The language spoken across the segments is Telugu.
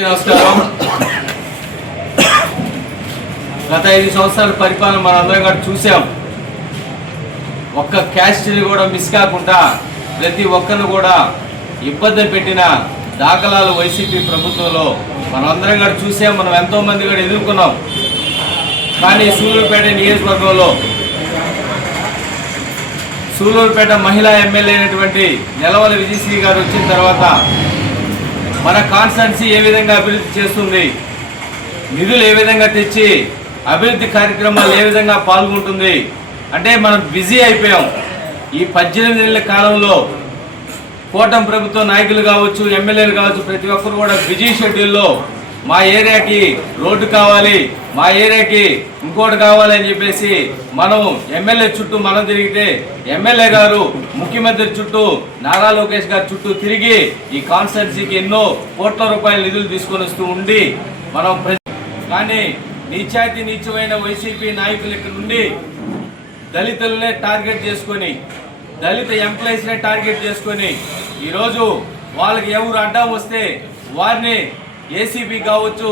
నమస్కారం. గత 5 సంవత్సరాల పరిపాలన మనందరం కూడా చూసాం. ఒక్క క్యాస్ట్ని కూడా మిస్ కాకుండా ప్రతి ఒక్కరిని కూడా ఇబ్బంది పెట్టిన దాఖలాలు వైసీపీ ప్రభుత్వంలో మనందరం కూడా చూసాం. మనం ఎంతోమంది కూడా ఎదుర్కొన్నాం. కానీ సూలూరుపేట నియోజకవర్గంలో సూలూరుపేట మహిళా ఎమ్మెల్యే అయినటువంటి నెలవల విజయశ్రీ గారు వచ్చిన తర్వాత మన కాన్స్టిట్యున్సీ ఏ విధంగా అభివృద్ధి చేస్తుంది, నిధులు ఏ విధంగా తెచ్చి అభివృద్ధి కార్యక్రమాలు ఏ విధంగా పాల్గొంటుంది అంటే మనం బిజీ అయిపోయాం. ఈ 18 నెలల కాలంలో కూటమి ప్రభుత్వ నాయకులు కావచ్చు, ఎమ్మెల్యేలు కావచ్చు, ప్రతి ఒక్కరు కూడా బిజీ షెడ్యూల్లో మా ఏరియాకి రోడ్డు కావాలి, మా ఏరియాకి ఇంకోటి కావాలి అని చెప్పేసి మనం ఎమ్మెల్యే చుట్టూ మనం తిరిగితే ఎమ్మెల్యే గారు ముఖ్యమంత్రి చుట్టూ నారా లోకేష్ గారి చుట్టూ తిరిగి ఈ కాన్స్టిట్యున్సీకి ఎన్నో కోట్ల రూపాయల నిధులు తీసుకొని వస్తూ ఉండి మనం కానీ నీచమైన వైసీపీ నాయకుల నుండి దళితులనే టార్గెట్ చేసుకొని, దళిత ఎంప్లాయీస్నే టార్గెట్ చేసుకొని ఈరోజు వాళ్ళకి ఎవరు అడ్డం వస్తే వారిని ఏసీబీ కావచ్చు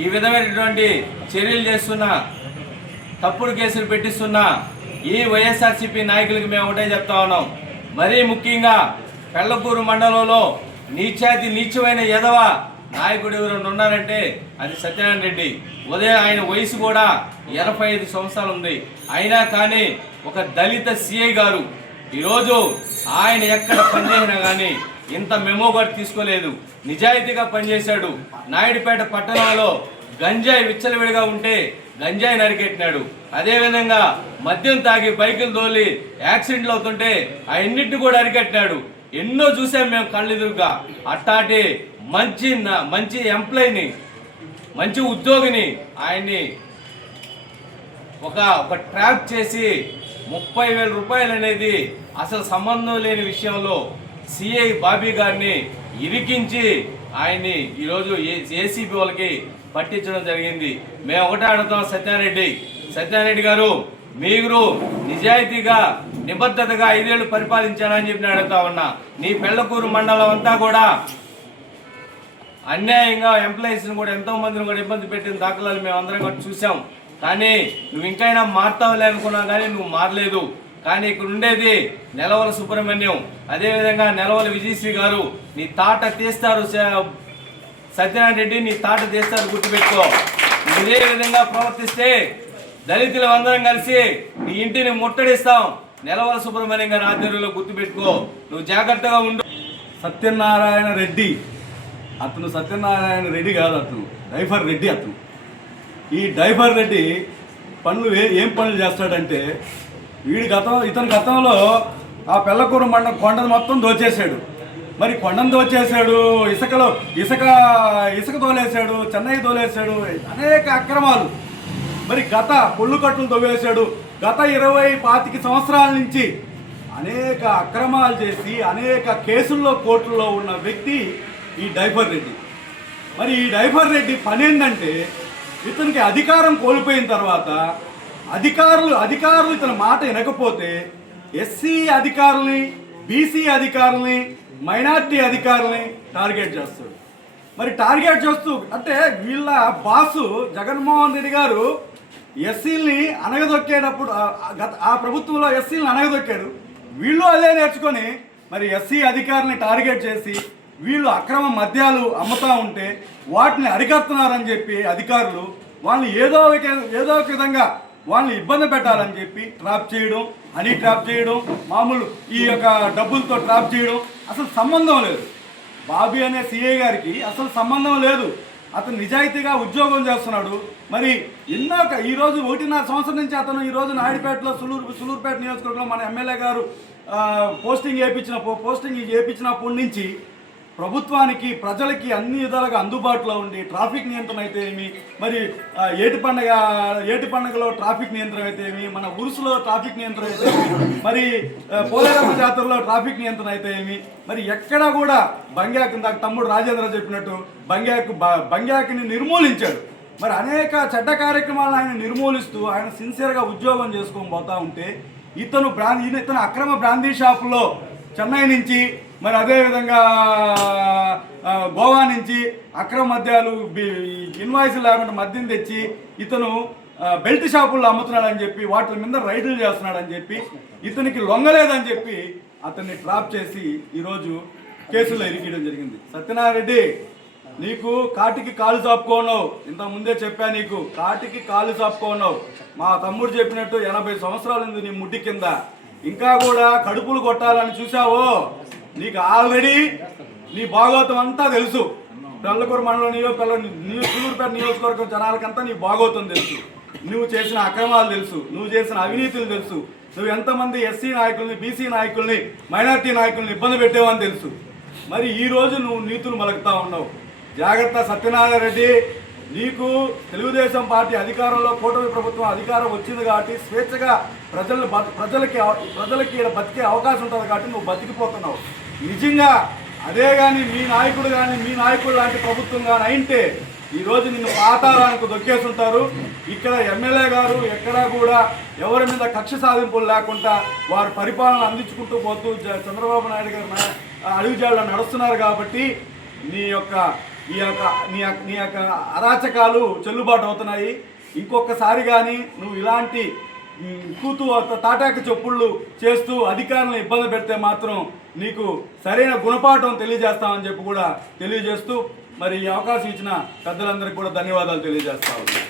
ఈ విధమైనటువంటి చర్యలు చేస్తున్న, తప్పుడు కేసులు పెట్టిస్తున్న ఈ వైఎస్ఆర్సీపీ నాయకులకి మేము ఒకటే చెప్తా ఉన్నాం. మరీ ముఖ్యంగా పెళ్లకూరు మండలంలో నీచమైన ఎదవ నాయకుడు ఎవరైనా ఉన్నారంటే అది సత్యనారాయణ రెడ్డి. ఉదయం ఆయన వయసు కూడా 85 సంవత్సరాలు ఉంది. అయినా కానీ ఒక దళిత సిఐ గారు ఈరోజు ఆయన ఎక్కడ పనిచేసినా కానీ ఇంత మెమో కూడా తీసుకోలేదు. నిజాయితీగా పనిచేశాడు. నాయుడుపేట పట్టణంలో గంజాయి విచ్చలవిడిగా ఉంటే గంజాయి నరికెట్టినాడు. అదేవిధంగా మద్యం తాగి బైకులు తోలి యాక్సిడెంట్లు అవుతుంటే అవన్నింటినీ కూడా అరికట్టినాడు. ఎన్నో చూసాం మేము కళ్ళెదురుగా. అట్టాటి మంచి ఎంప్లాయీని, మంచి ఉద్యోగిని ఆయన్ని ఒక ట్రాప్ చేసి 30,000 రూపాయలు అనేది అసలు సంబంధం లేని విషయంలో సిఐ బాబీ గారిని ఇరికించి ఆయన్ని ఈరోజు ఏసీబీ వాళ్ళకి పట్టించడం జరిగింది. మేము ఒకటే అడుగుతాం, సత్యనారాయణ గారు మీరు నిజాయితీగా నిబద్ధతగా 5 ఏళ్ళు పరిపాలించారని చెప్పి నేను అడుగుతా ఉన్నా. నీ పెళ్లకూరు మండలం అంతా కూడా అన్యాయంగా ఎంప్లాయీస్ని కూడా ఎంతో మందిని కూడా ఇబ్బంది పెట్టిన దాఖలాలు మేము అందరం కూడా చూసాం. కానీ నువ్వు ఇంకైనా మారుతావులే అనుకున్నావు కానీ నువ్వు మారలేదు. కానీ ఇక్కడ ఉండేది నెలవల సుబ్రహ్మణ్యం, అదేవిధంగా నెలవల విజయశ్రీ గారు. నీ తాట తీస్తారు సత్యనారాయణ రెడ్డి, నీ తాట తీస్తారు, గుర్తుపెట్టుకో. ఇదే విధంగా ప్రవర్తిస్తే దళితులు అందరం కలిసి నీ ఇంటిని ముట్టడిస్తాం. నెలవల సుబ్రహ్మణ్యం గారి ఆధ్వర్యంలో గుర్తుపెట్టుకో. నువ్వు జాగ్రత్తగా ఉండు. సత్యనారాయణ రెడ్డి అతను సత్యనారాయణ రెడ్డి కాదు, అతను డైఫర్ రెడ్డి. అతను ఈ డైఫర్ రెడ్డి ఏం పనులు చేస్తాడంటే ఇతని గతంలో ఆ పెళ్లకూరు మండలం కొండను మొత్తం దోచేశాడు. మరి కొండను దోచేశాడు, ఇసుక తోలేశాడు, చెన్నై తోలేశాడు, అనేక అక్రమాలు. మరి పొళ్ళు కట్టులు తవ్వేశాడు. గత 20-25 సంవత్సరాల నుంచి అనేక అక్రమాలు చేసి అనేక కేసుల్లో కోర్టుల్లో ఉన్న వ్యక్తి ఈ డైఫర్ రెడ్డి. మరి ఈ డైఫర్ రెడ్డి పని ఏంటంటే ఇతనికి అధికారం కోల్పోయిన తర్వాత అధికారులు ఇతని మాట వినకపోతే ఎస్సీ అధికారుల్ని, బీసీ అధికారుల్ని, మైనార్టీ అధికారుల్ని టార్గెట్ చేస్తాడు. మరి టార్గెట్ చేస్తూ అంటే వీళ్ళ బాసు జగన్మోహన్ రెడ్డి గారు ఎస్సీల్ని అనగదొక్కేటప్పుడు ఆ ప్రభుత్వంలో ఎస్సీలను అనగదొక్కాడు. వీళ్ళు అదే నేర్చుకొని మరి ఎస్సీ అధికారుల్ని టార్గెట్ చేసి వీళ్ళు అక్రమ మద్యాలు అమ్ముతూ ఉంటే వాటిని అరికడుతున్నారని చెప్పి అధికారులు వాళ్ళని ఏదో ఒక విధంగా వాళ్ళని ఇబ్బంది పెట్టాలని చెప్పి ట్రాప్ చేయడం, ట్రాప్ చేయడం, మామూలు ఈ యొక్క డబ్బులతో ట్రాప్ చేయడం. అసలు సంబంధం లేదు. బాబీ అనే సిఐ గారికి అసలు సంబంధం లేదు. అతను నిజాయితీగా ఉద్యోగం చేస్తున్నాడు. మరి ఈరోజు 1.5 సంవత్సరం నుంచి అతను ఈరోజు నాయుడుపేటలో సూలూరుపేట నియోజకవర్గంలో మన ఎమ్మెల్యే గారు పోస్టింగ్ చేయించినప్పటి నుంచి ప్రభుత్వానికి, ప్రజలకి అన్ని విధాలుగా అందుబాటులో ఉండి ట్రాఫిక్ నియంత్రణ అయితేమి, మరి ఏటి పండుగలో ట్రాఫిక్ నియంత్రణ అయితేమి, మన ఉరుసులో ట్రాఫిక్ నియంత్రణ అయితేమి, మరి పోలేరమ్మ జాతరలో ట్రాఫిక్ నియంత్రణ అయితేమి, మరి ఎక్కడా కూడా బంగ్యాకు తమ్ముడు రాజేంద్ర చెప్పినట్టు బంగ్యాకిని నిర్మూలించాడు. మరి అనేక చెడ్డ కార్యక్రమాలను ఆయన నిర్మూలిస్తూ ఆయన సిన్సియర్గా ఉద్యోగం చేసుకొని పోతా ఉంటే ఇతను అక్రమ బ్రాందీ షాపులో చెన్నై నుంచి మరి అదేవిధంగా గోవా నుంచి అక్రమ మద్యాలు ఇన్వాయిస్ లేకుండా మద్యం తెచ్చి ఇతను బెల్ట్ షాపుల్లో అమ్ముతున్నాడని చెప్పి వాటి మీద రైడ్లు చేస్తున్నాడని చెప్పి ఇతనికి లొంగలేదని చెప్పి అతన్ని ట్రాప్ చేసి ఈరోజు కేసులో ఇరికియడం జరిగింది. సత్యనారాయణ రెడ్డి, నీకు కాటికి కాలు చాపుకోనవు, ఇంత ముందే చెప్పా, నీకు కాటికి కాలు చాపుకోనవు. మా తమ్ముడు చెప్పినట్టు 80 సంవత్సరాలు ఉంది నీ ముడ్డి కింద, ఇంకా కూడా కడుపులు కొట్టాలని చూసావో, నీకు ఆల్రెడీ నీ భాగవతం అంతా తెలుసు. పెళ్ళకూరు మండలం సూలూరుపేట నియోజకవర్గం జనాలకంతా నీ భాగవతం తెలుసు. నువ్వు చేసిన అక్రమాలు తెలుసు, నువ్వు చేసిన అవినీతులు తెలుసు, నువ్వు ఎంతమంది ఎస్సీ నాయకుల్ని, బీసీ నాయకుల్ని, మైనార్టీ నాయకుల్ని ఇబ్బంది పెట్టావని తెలుసు. మరి ఈరోజు నువ్వు నీతులు మలుగుతా ఉన్నావు. జాగ్రత్త సత్యనారాయణ రెడ్డి, నీకు తెలుగుదేశం పార్టీ అధికారంలో, కూటమి ప్రభుత్వం అధికారం వచ్చింది కాబట్టి స్వేచ్ఛగా ప్రజలకి బతికే అవకాశం ఉంటుంది కాబట్టి నువ్వు బతికిపోతున్నావు. నిజంగా అదే కానీ మీ నాయకుడు కానీ, మీ నాయకుడు లాంటి ప్రభుత్వం కానీ అయింటే ఈరోజు నిన్ను పాతాళానికి దొక్కేస్తుంటారు. ఇక్కడ ఎమ్మెల్యే గారు ఎక్కడా కూడా ఎవరి మీద కక్ష సాధింపులు లేకుండా వారు పరిపాలన అందించుకుంటూ పోతూ చంద్రబాబు నాయుడు గారు అడుగుజాడలో నడుస్తున్నారు కాబట్టి నీ యొక్క అరాచకాలు చెల్లుబాటు అవుతున్నాయి. ఇంకొకసారి కానీ నువ్వు ఇలాంటి తాటాక చెప్పుళ్ళు చేస్తూ అధికారులను ఇబ్బంది పెడితే మాత్రం నీకు సరైన గుణపాఠం తెలియజేస్తామని చెప్పి కూడా తెలియజేస్తూ మరి ఈ అవకాశం ఇచ్చిన పెద్దలందరికీ కూడా ధన్యవాదాలు తెలియజేస్తా ఉన్నాను.